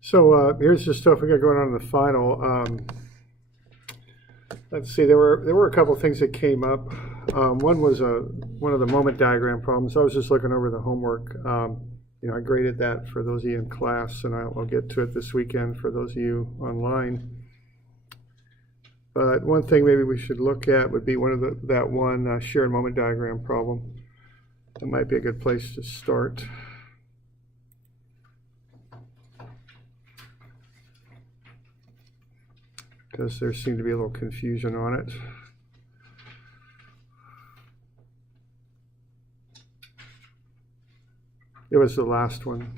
So here's the stuff we got going on in the final. Let's see, there were a couple things that came up. One was one of the moment diagram problems. I was just looking over the homework. You know, I graded that for those of you in class, and I'll get to it this weekend for those of you online. But one thing maybe we should look at would be that one shear and moment diagram problem. That might be a good place to start. Because there seemed to be a little confusion on it. It was the last one.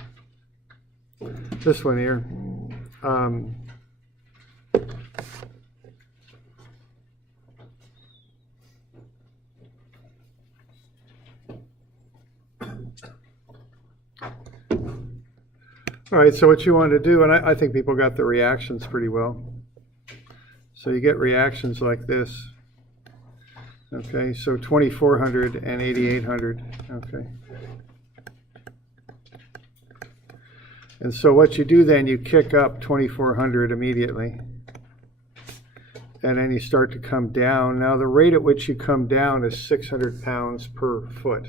This one here. All right, so what you want to do, and I think people got the reactions pretty well. So you get reactions like this. Okay, so 2400 and 8800. Okay. And so what you do then, you kick up 2400 immediately. And then you start to come down. Now the rate at which you come down is 600 pounds per foot.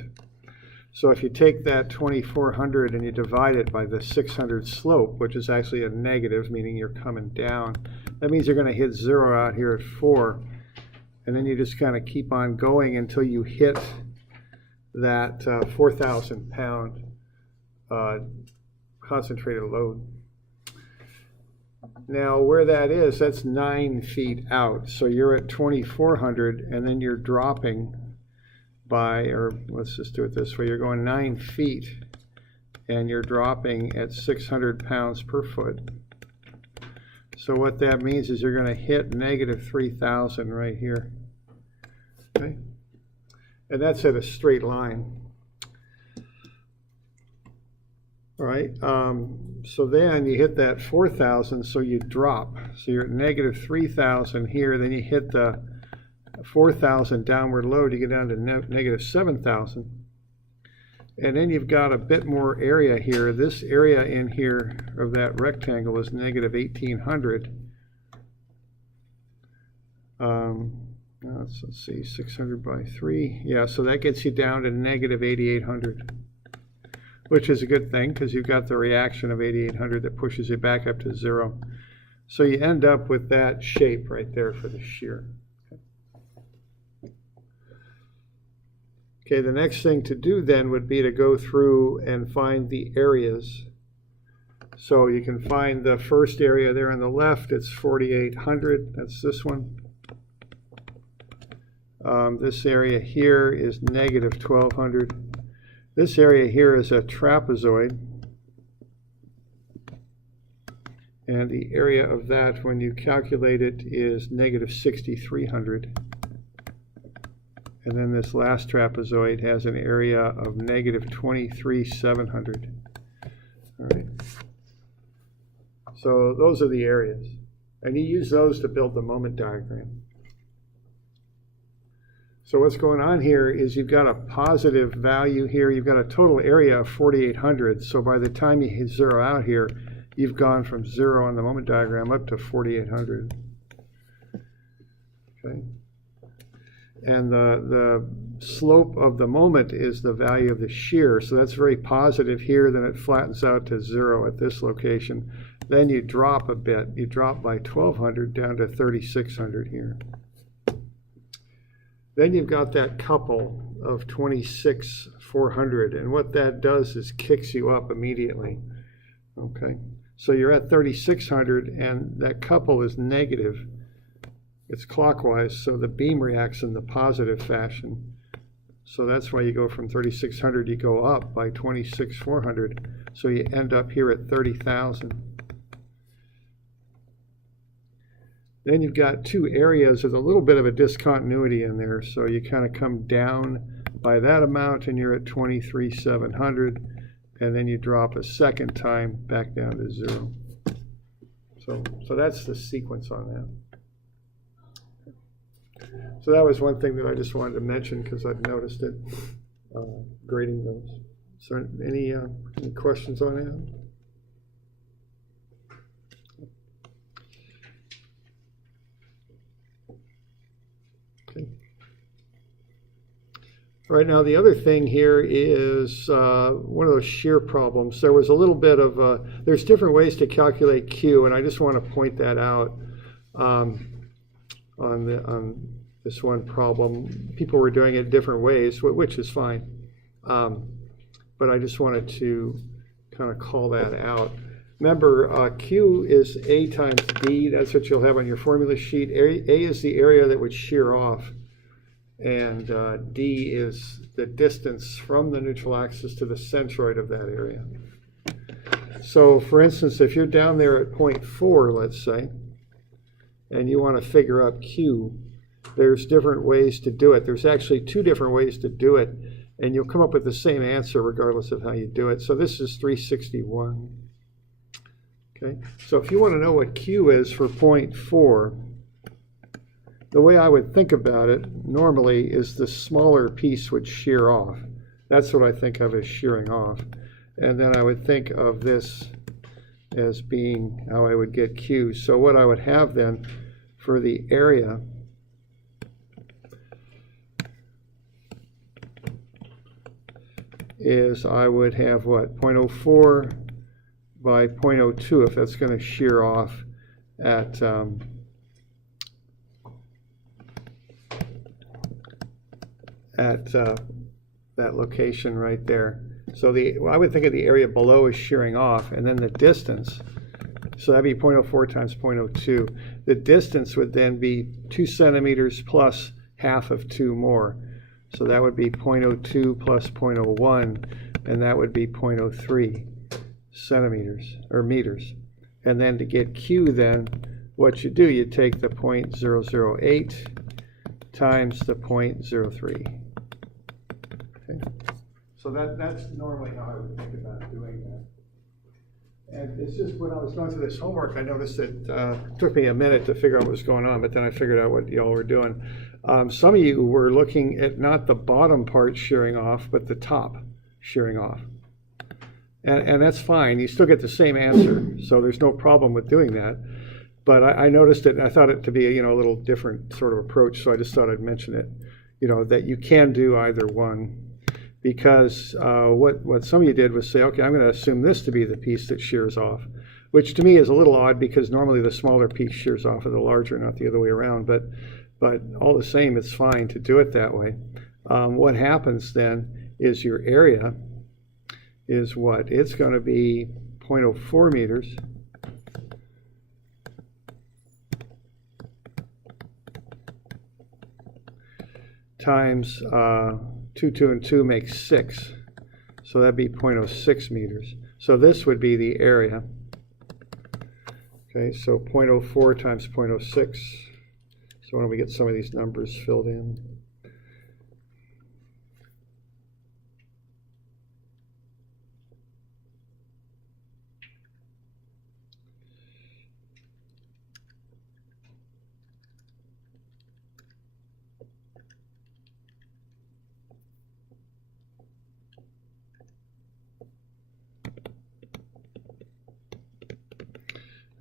So if you take that 2400 and you divide it by the 600 slope, which is actually a negative, meaning you're coming down, that means you're going to hit 0 out here at 4. And then you just kind of keep on going until you hit that 4,000 pound concentrated load. Now where that is, that's 9 feet out. So you're at 2400 and then you're dropping by, or let's just do it this way, you're going 9 feet and you're dropping at 600 pounds per foot. So what that means is you're going to hit negative 3,000 right here. Okay? And that's at a straight line. All right, so then you hit that 4,000, so you drop. So you're at negative 3,000 here, then you hit the 4,000 downward load, you get down to negative 7,000. And then you've got a bit more area here. This area in here of that rectangle is negative 1,800. Let's see, 600 by 3. Yeah, so that gets you down to negative 8,800, which is a good thing because you've got the reaction of 8,800 that pushes you back up to 0. So you end up with that shape right there for the shear. Okay, the next thing to do then would be to go through and find the areas. So you can find the first area there on the left, it's 4,800, that's this one. This area here is negative 1,200. This area here is a trapezoid. And the area of that, when you calculate it, is negative 6,300. And then this last trapezoid has an area of negative 23,700. All right. So those are the areas. And you use those to build the moment diagram. So what's going on here is you've got a positive value here. You've got a total area of 4,800. So by the time you hit 0 out here, you've gone from 0 on the moment diagram up to 4,800. Okay. And the slope of the moment is the value of the shear. So that's very positive here. Then it flattens out to 0 at this location. Then you drop a bit. You drop by 1,200 down to 3,600 here. Then you've got that couple of 26,400. And what that does is kicks you up immediately. Okay. So you're at 3,600 and that couple is negative. It's clockwise, so the beam reacts in the positive fashion. So that's why you go from 3,600, you go up by 26,400. So you end up here at 30,000. Then you've got two areas with a little bit of a discontinuity in there. So you kind of come down by that amount and you're at 23,700. And then you drop a second time back down to 0. So that's the sequence on that. So that was one thing that I just wanted to mention because I've noticed it grading those. So any questions on that? Okay. Right now, the other thing here is one of those shear problems. There was a little bit of, there's different ways to calculate Q, and I just want to point that out on this one problem. People were doing it different ways, which is fine. But I just wanted to kind of call that out. Remember, Q is A times D. That's what you'll have on your formula sheet. A is the area that would shear off. And D is the distance from the neutral axis to the centroid of that area. So for instance, if you're down there at point 4, let's say, and you want to figure out Q, there's different ways to do it. There's actually 2 different ways to do it, and you'll come up with the same answer regardless of how you do it. So this is 361. Okay, so if you want to know what Q is for point 4, the way I would think about it normally is the smaller piece would shear off. That's what I think of as shearing off. And then I would think of this as being how I would get Q. So what I would have then for the area is I would have what? 0.04 by 0.02 if that's going to shear off at that location right there. So I would think of the area below as shearing off, and then the distance, so that'd be 0.04 times 0.02. The distance would then be 2 centimeters plus half of 2 more. So that would be 0.02 plus 0.01, and that would be 0.03 centimeters, or meters. And then to get Q then, what you do, you take the 0.008 times the 0.03. So that's normally how I would think about doing that. And it's just when I was going through this homework, I noticed that it took me a minute to figure out what was going on, but then I figured out what y'all were doing. Some of you were looking at not the bottom part shearing off, but the top shearing off. And that's fine. You still get the same answer, so there's no problem with doing that. But I noticed it, and I thought it to be a little different sort of approach, so I just thought I'd mention it, that you can do either one. Because what some of you did was say, okay, I'm going to assume this to be the piece that shears off, which to me is a little odd because normally the smaller piece shears off of the larger, not the other way around. But all the same, it's fine to do it that way. What happens then is your area is what? It's going to be 0.04 meters times 2, 2, and 2 makes 6. So that'd be 0.06 meters. So this would be the area. Okay, so 0.04 times 0.06. So why don't we get some of these numbers filled in?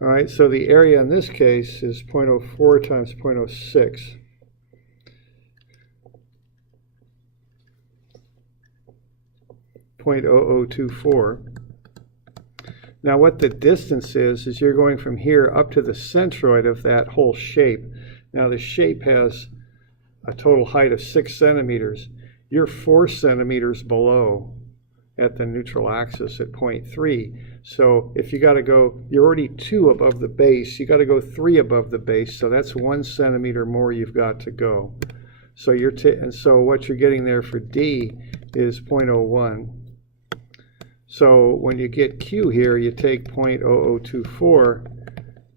All right, so the area in this case is 0.04 times 0.06. .0024. Now what the distance is you're going from here up to the centroid of that whole shape. Now the shape has a total height of 6 centimeters. You're 4 centimeters below at the neutral axis at 0.3. So if you got to go, you're already 2 above the base, you got to go 3 above the base, so that's 1 centimeter more you've got to go. So and so what you're getting there for D is 0.01. So when you get Q here, you take 0.0024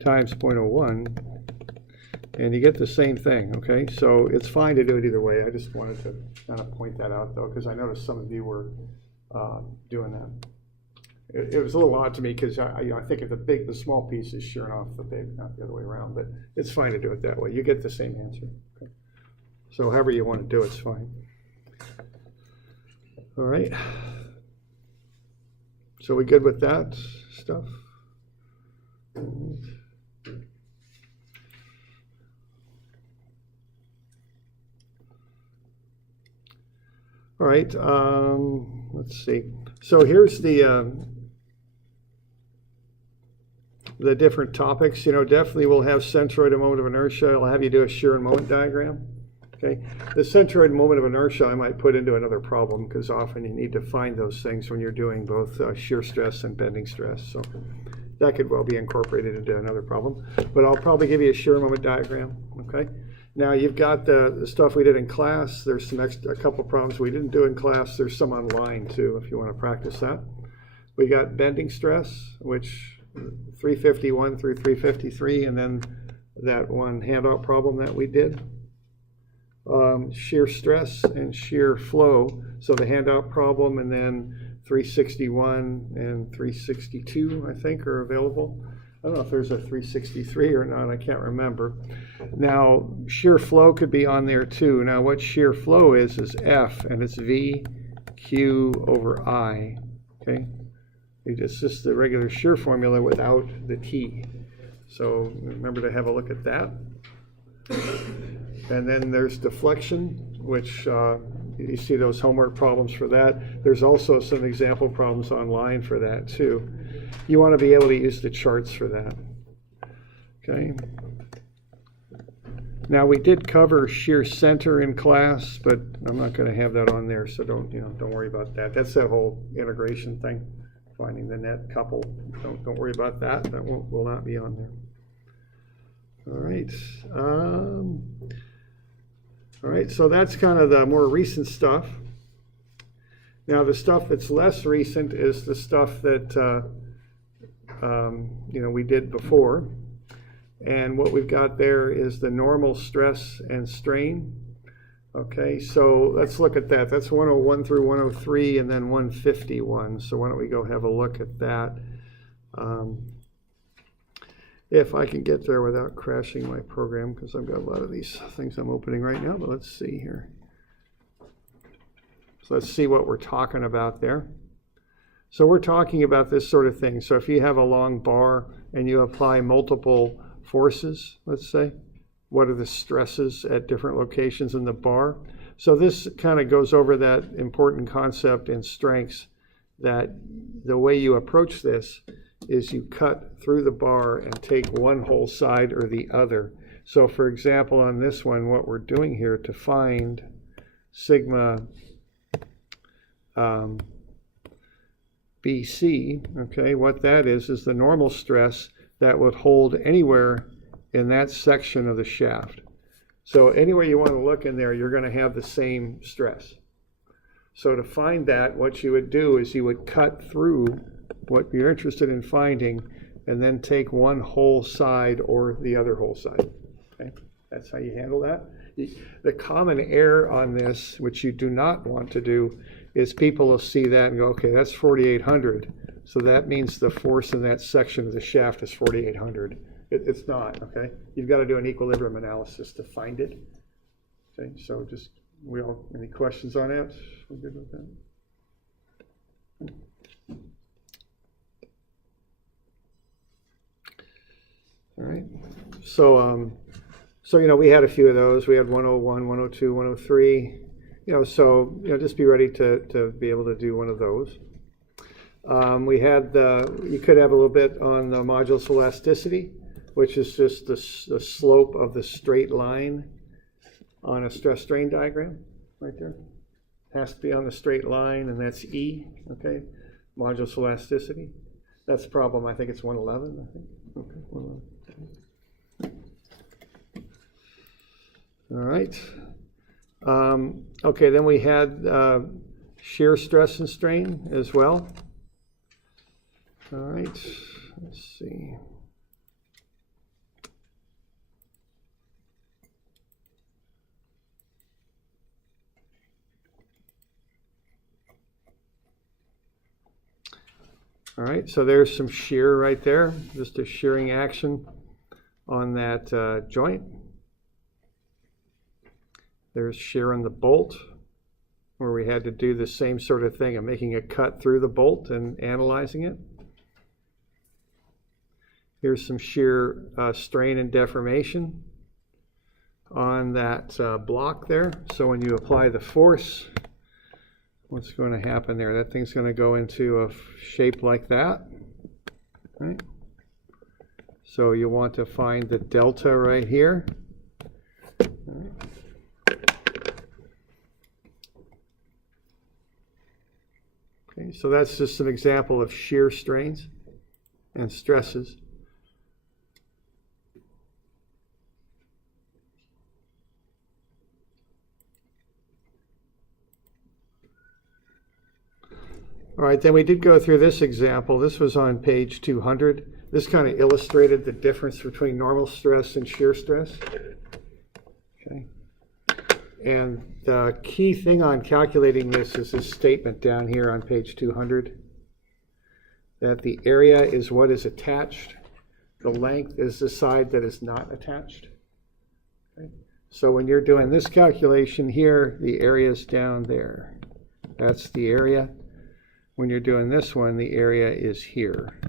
times 0.01, and you get the same thing, okay? So it's fine to do it either way. I just wanted to kind of point that out, though, because I noticed some of you were doing that. It was a little odd to me because I think of the small piece is shearing off the big, not the other way around, but it's fine to do it that way. You get the same answer. Okay. So however you want to do it's fine. All right. So we good with that stuff? All right, let's see. So here's the different topics. You know, definitely we'll have centroid and moment of inertia. I'll have you do a shear and moment diagram. Okay, the centroid and moment of inertia I might put into another problem because often you need to find those things when you're doing both shear stress and bending stress. So that could well be incorporated into another problem. But I'll probably give you a shear moment diagram. Okay. Now you've got the stuff we did in class. There's some a couple problems we didn't do in class. There's some online too if you want to practice that. We got bending stress, which 351 through 353, and then that one handout problem that we did. Shear stress and shear flow. So the handout problem and then 361 and 362 I think are available. I don't know if there's a 363 or not, I can't remember. Now, shear flow could be on there too. Now, what shear flow is F, and it's V, Q over I, okay? It's just the regular shear formula without the T. So remember to have a look at that. And then there's deflection, which you see those homework problems for that. There's also some example problems online for that too. You want to be able to use the charts for that. Okay. Now we did cover shear center in class, but I'm not going to have that on there, so don't worry about that. That's that whole integration thing, finding the net couple. Don't worry about that. That will not be on there. All right. All right. So that's kind of the more recent stuff. Now the stuff that's less recent is the stuff that we did before. And what we've got there is the normal stress and strain. Okay, so let's look at that. That's 101 through 103 and then 151. So why don't we go have a look at that. If I can get there without crashing my program, because I've got a lot of these things I'm opening right now, but let's see here. So let's see what we're talking about there. So we're talking about this sort of thing. So if you have a long bar and you apply multiple forces, let's say, what are the stresses at different locations in the bar? So this kind of goes over that important concept in strengths, that the way you approach this is you cut through the bar and take one whole side or the other. So for example, on this one, what we're doing here to find sigma BC, okay, what that is the normal stress that would hold anywhere in that section of the shaft. So anywhere you want to look in there, you're going to have the same stress. So to find that, what you would do is you would cut through what you're interested in finding and then take one whole side or the other whole side. Okay? That's how you handle that. The common error on this, which you do not want to do, is people will see that and go, okay, that's 4,800. So that means the force in that section of the shaft is 4,800. It's not, okay? You've got to do an equilibrium analysis to find it. Okay, so just, any questions on that? We're good with that? All right, so we had a few of those. We had 101, 102, 103. So just be ready to be able to do one of those. We had you could have a little bit on the modulus elasticity, which is just the slope of the straight line on a stress strain diagram right there. It has to be on the straight line, and that's E, okay? Modulus elasticity. That's the problem. I think it's 111, I think. Okay, 111. All right. Okay, then we had shear stress and strain as well. All right, let's see. All right, so there's some shear right there, just a shearing action on that joint. There's shear on the bolt, where we had to do the same sort of thing of making a cut through the bolt and analyzing it. Here's some shear strain and deformation on that block there. So when you apply the force, what's going to happen there? That thing's going to go into a shape like that. Right? So you want to find the delta right here. Okay, so that's just an example of shear strains and stresses. All right, then we did go through this example. This was on page 200. This kind of illustrated the difference between normal stress and shear stress. Okay. And the key thing on calculating this is this statement down here on page 200, that the area is what is attached. The length is the side that is not attached. Okay. So when you're doing this calculation here, the area is down there. That's the area. When you're doing this one, the area is here.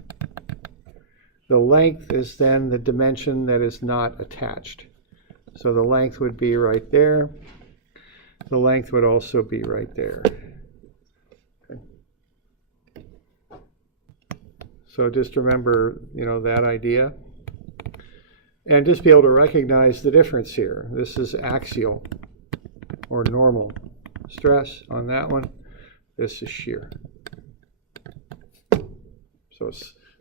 The length is then the dimension that is not attached. So the length would be right there. The length would also be right there. Okay. So just remember, that idea. And just be able to recognize the difference here. This is axial or normal stress on that one. This is shear. So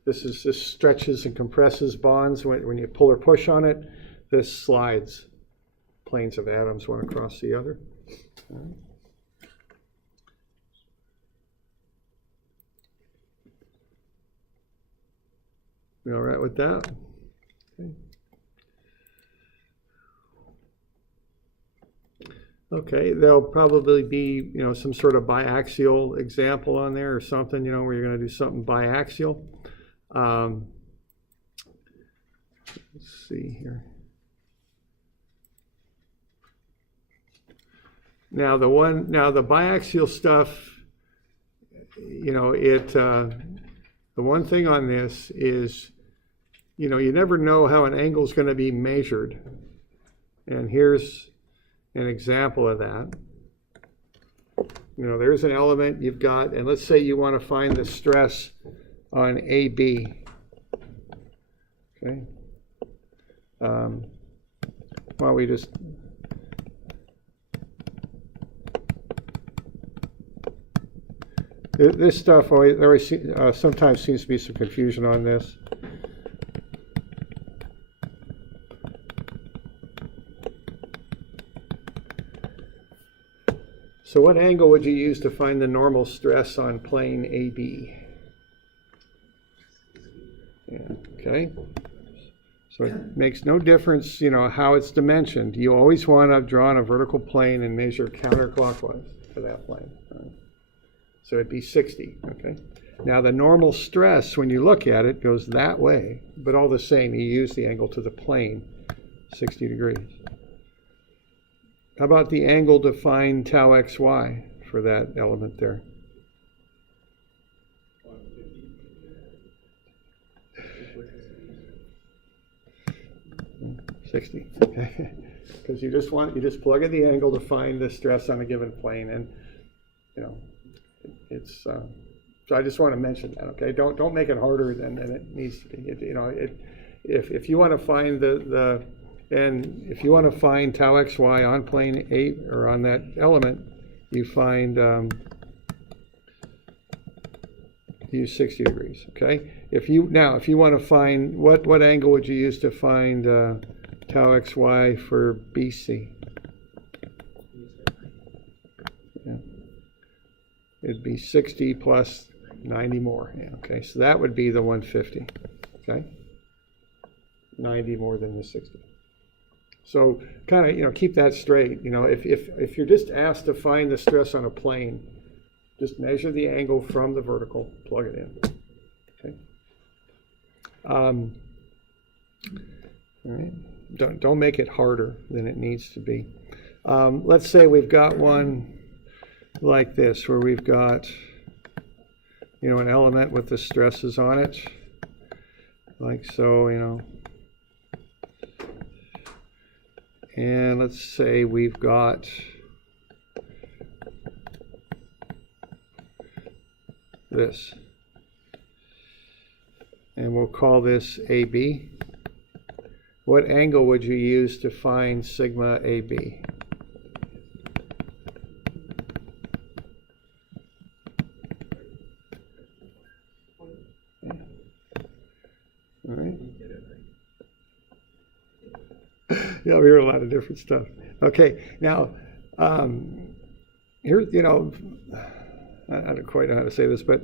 this stretches and compresses bonds. When you pull or push on it, this slides planes of atoms one across the other. All right. You all right with that? Okay. Okay, there'll probably be, some sort of biaxial example on there or something, where you're going to do something biaxial. Let's see here. Now the biaxial stuff, the one thing on this is, you never know how an angle is going to be measured. And here's an example of that. There's an element you've got, and let's say you want to find the stress on AB. Okay. Why don't we just this stuff sometimes seems to be some confusion on this. So what angle would you use to find the normal stress on plane AB? Yeah, okay. So it makes no difference, how it's dimensioned. You always want to draw on a vertical plane and measure counterclockwise for that plane. Right? So it'd be 60, okay? Now the normal stress, when you look at it, goes that way, but all the same, you use the angle to the plane, 60 degrees. How about the angle to find tau xy for that element there? 60. Okay. Because you just plug in the angle to find the stress on a given plane, and it's. So I just want to mention that. Okay, don't make it harder than it needs to be. If you want to find if you want to find tau xy on plane 8 or on that element, you find use 60 degrees. Okay. If you want to find what angle would you use to find tau xy for BC? Yeah. It'd be 60 plus 90 more. Yeah. Okay. So that would be the 150. Okay. 90 more than the 60. So kind of, keep that straight. If you're just asked to find the stress on a plane, just measure the angle from the vertical, plug it in. Okay. All right. Don't make it harder than it needs to be. Let's say we've got one like this, where we've got, you know, an element with the stresses on it, like so, you know. And let's say we've got this. And we'll call this AB. What angle would you use to find sigma AB? All right. Yeah, we heard a lot of different stuff. Okay, now, here, you know, I don't quite know how to say this, but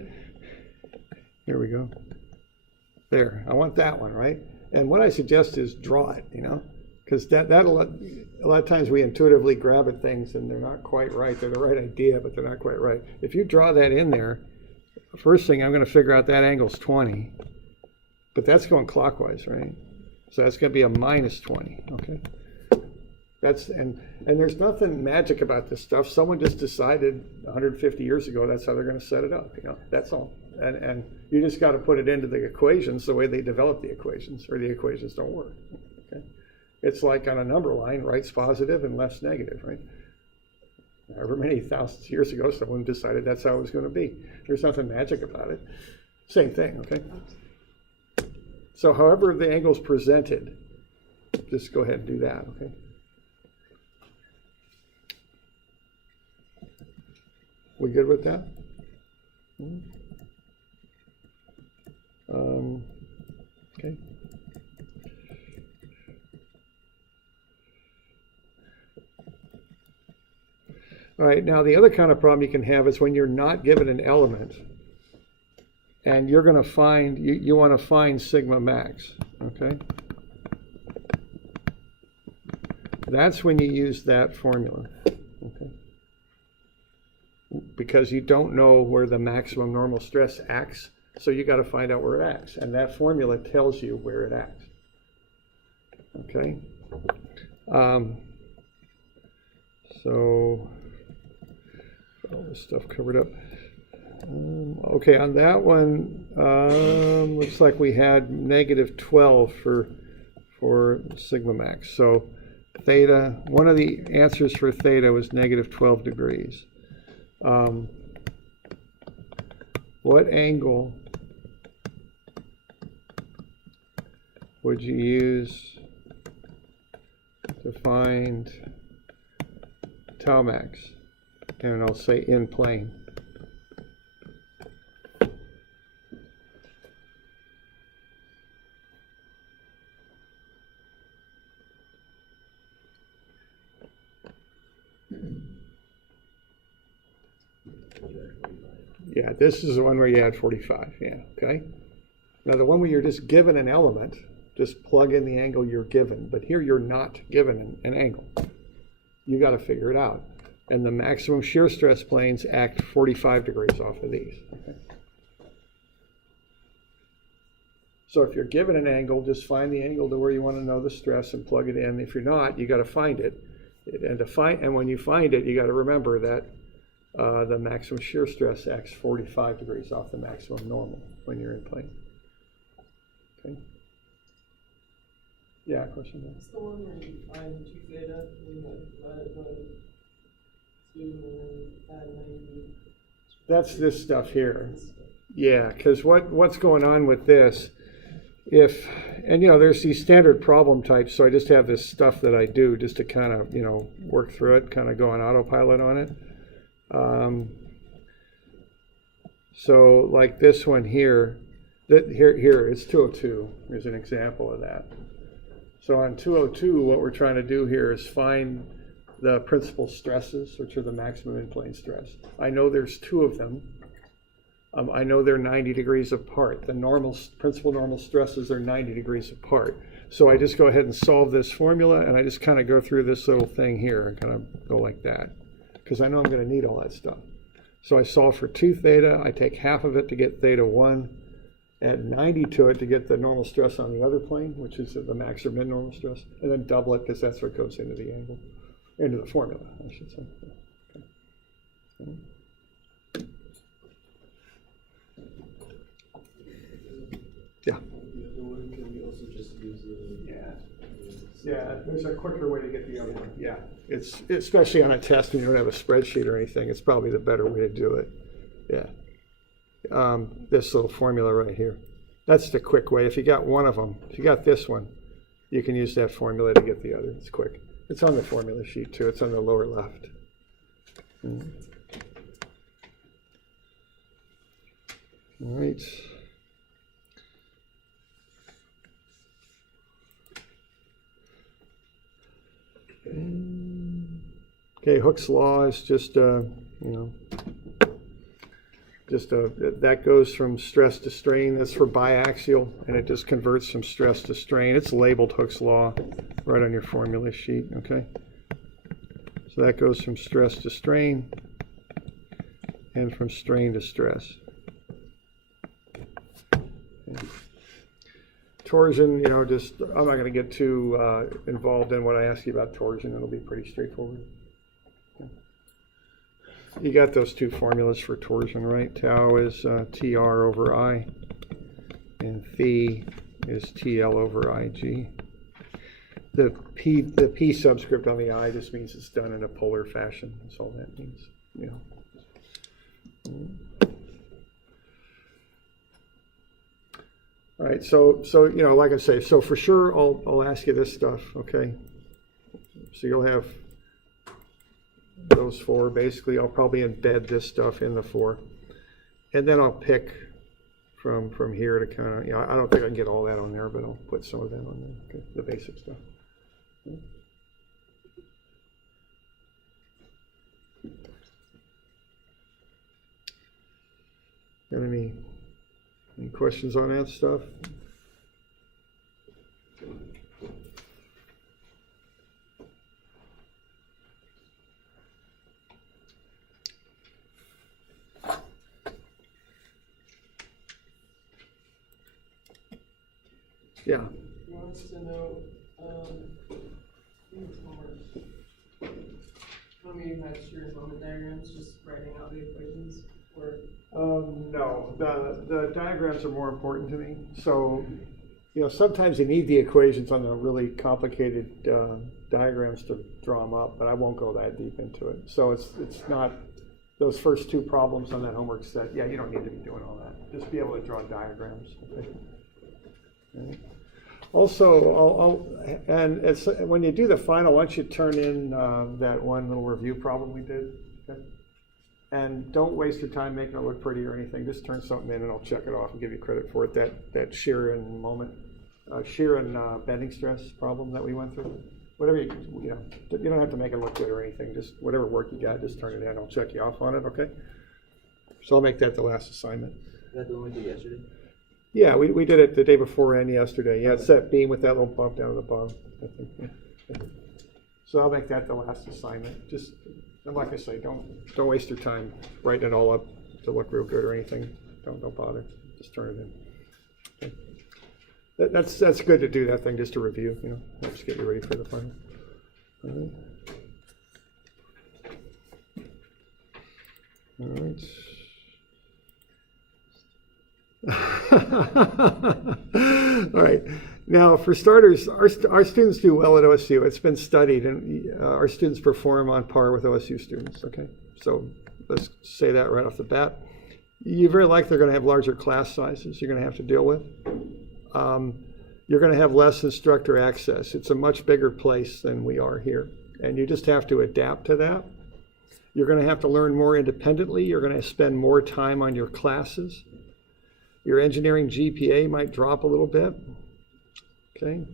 here we go. There, I want that one, right? And what I suggest is draw it, you know, because a lot of times we intuitively grab at things and they're not quite right. They're the right idea, but they're not quite right. If you draw that in there, first thing I'm going to figure out that angle's 20, but that's going clockwise, right? So that's going to be a minus 20, okay? And there's nothing magic about this stuff. Someone just decided 150 years ago that's how they're going to set it up, you know, that's all. And you just got to put it into the equations the way they develop the equations, or the equations don't work, okay? It's like on a number line, right's positive and left's negative, right? However many thousands of years ago, someone decided that's how it was going to be. There's nothing magic about it. Same thing, okay? So however the angle's presented, just go ahead and do that, okay? We good with that? Okay. All right, now the other kind of problem you can have is when you're not given an element and you're going to find, you want to find sigma max, okay? That's when you use that formula, okay? Because you don't know where the maximum normal stress acts, so you got to find out where it acts, and that formula tells you where it acts, okay? So all this stuff covered up. Okay, on that one, looks like we had negative 12 for sigma max. So theta, one of the answers for theta was negative 12 degrees. What angle would you use to find tau max? And I'll say in plane. Yeah, this is the one where you had 45, yeah, okay? Now the one where you're just given an element, just plug in the angle you're given, but here you're not given an angle. You got to figure it out. And the maximum shear stress planes act 45 degrees off of these, okay? So if you're given an angle, just find the angle to where you want to know the stress and plug it in. If you're not, you got to find it. And when you find it, you got to remember that the maximum shear stress acts 45 degrees off the maximum normal when you're in plane. Okay. Yeah, question? What's the one where you find 2 theta and you divide it by 2 and then add 90? That's this stuff here. Yeah, because what's going on with this, and you know, there's these standard problem types, so I just have this stuff that I do just to kind of, you know, work through it, kind of go on autopilot on it. So like this one here, here it's 202. Here's an example of that. So on 202, what we're trying to do here is find the principal stresses, which are the maximum in-plane stress. I know there's 2 of them. I know they're 90 degrees apart. The principal normal stresses are 90 degrees apart. So I just go ahead and solve this formula, and I just kind of go through this little thing here and kind of go like that, because I know I'm going to need all that stuff. So I solve for 2 theta. I take half of it to get theta 1, add 90 to it to get the normal stress on the other plane, which is the max or mid normal stress, and then double it because that's what goes into the angle. into the formula, I should say. Okay. Yeah. The other one, can we also just use the... Yeah, there's a quicker way to get the other one. Yeah, it's especially on a test and you don't have a spreadsheet or anything, it's probably the better way to do it. Yeah. This little formula right here. That's the quick way. If you got one of them, if you got this one, you can use that formula to get the other. It's quick. It's on the formula sheet too. It's on the lower left. All right. Okay, Hooke's law is just, that goes from stress to strain. That's for biaxial, and it just converts from stress to strain. It's labeled Hooke's law right on your formula sheet, okay? So that goes from stress to strain and from strain to stress. Okay. Torsion, I'm not going to get too involved in what I ask you about torsion. It'll be pretty straightforward. Okay. You got those two formulas for torsion, right? Tau is TR over I, and phi is TL over IG. The P subscript on the I just means it's done in a polar fashion. That's all that means. All right, so like I say, so for sure I'll ask you this stuff, okay? So you'll have those four. Basically, I'll probably embed this stuff in the four, and then I'll pick from here to kind of, I don't think I can get all that on there, but I'll put some of that on there. Okay, the basic stuff. Okay. Got any questions on that stuff? Yeah. He wants to know, when we had shear moment diagrams, just writing out the equations, or? No, the diagrams are more important to me. So, sometimes you need the equations on the really complicated diagrams to draw them up, but I won't go that deep into it. So it's not those first two problems on that homework set. Yeah, you don't need to be doing all that. Just be able to draw diagrams. Okay. Okay. Also, and it's, when you do the final, once you turn in that one little review problem we did, okay? And don't waste your time making it look pretty or anything. Just turn something in and I'll check it off and give you credit for it. That shear and shear and bending stress problem that we went through. Whatever you don't have to make it look good or anything. Just whatever work you got, just turn it in. I'll check you off on it, okay? So I'll make that the last assignment. Is that the one we did yesterday? Yeah, we did it the day before and yesterday. Yeah, it's that beam with that little bump down at the bottom, I think. Yeah. So I'll make that the last assignment. Just, and like I say, don't waste your time writing it all up to look real good or anything. Don't bother. Just turn it in. Okay. That's good to do that thing just to review. Helps get you ready for the final. All right. All right. Now, for starters, our students do well at OSU. It's been studied, and our students perform on par with OSU students. Okay, so let's say that right off the bat. You're very likely going to have larger class sizes you're going to have to deal with. You're going to have less instructor access. It's a much bigger place than we are here, and you just have to adapt to that. You're going to have to learn more independently. You're going to spend more time on your classes. Your engineering GPA might drop a little bit. Okay.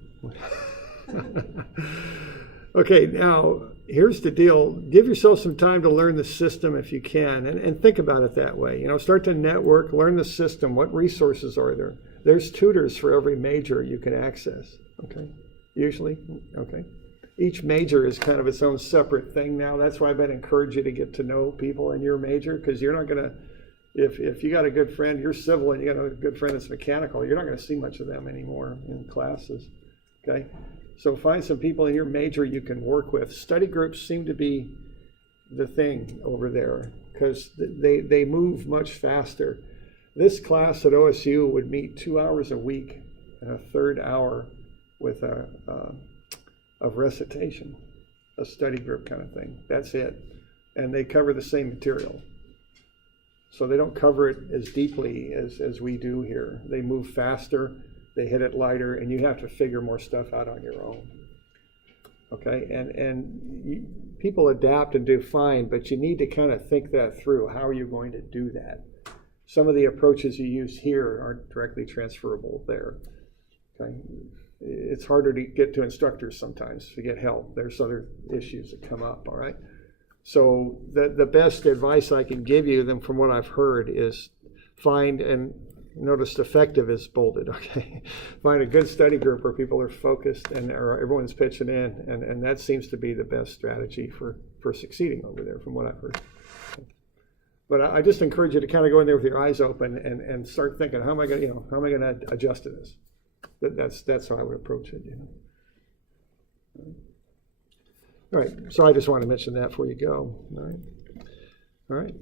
Okay, now here's the deal. Give yourself some time to learn the system if you can, and think about it that way. Start to network, learn the system. What resources are there? There's tutors for every major you can access. Okay, usually. Okay. Each major is kind of its own separate thing now. That's why I've been encouraging you to get to know people in your major, because you're not going to, if you got a good friend, you're civil, and you got a good friend that's mechanical, you're not going to see much of them anymore in classes, okay? So find some people in your major you can work with. Study groups seem to be the thing over there because they move much faster. This class at OSU would meet 2 hours a week and a third hour with of recitation, a study group kind of thing. That's it. And they cover the same material. So they don't cover it as deeply as we do here. They move faster, they hit it lighter, and you have to figure more stuff out on your own. Okay, and people adapt and do fine, but you need to kind of think that through. How are you going to do that? Some of the approaches you use here aren't directly transferable there. Okay, it's harder to get to instructors sometimes to get help. There's other issues that come up, all right? So the best advice I can give you, then from what I've heard, is find, and notice effective is bolded, okay? Find a good study group where people are focused and everyone's pitching in, and that seems to be the best strategy for succeeding over there from what I've heard. But I just encourage you to kind of go in there with your eyes open and start thinking, how am I going to adjust to this? That's how I would approach it, you know. All right, so I just want to mention that before you go. All right.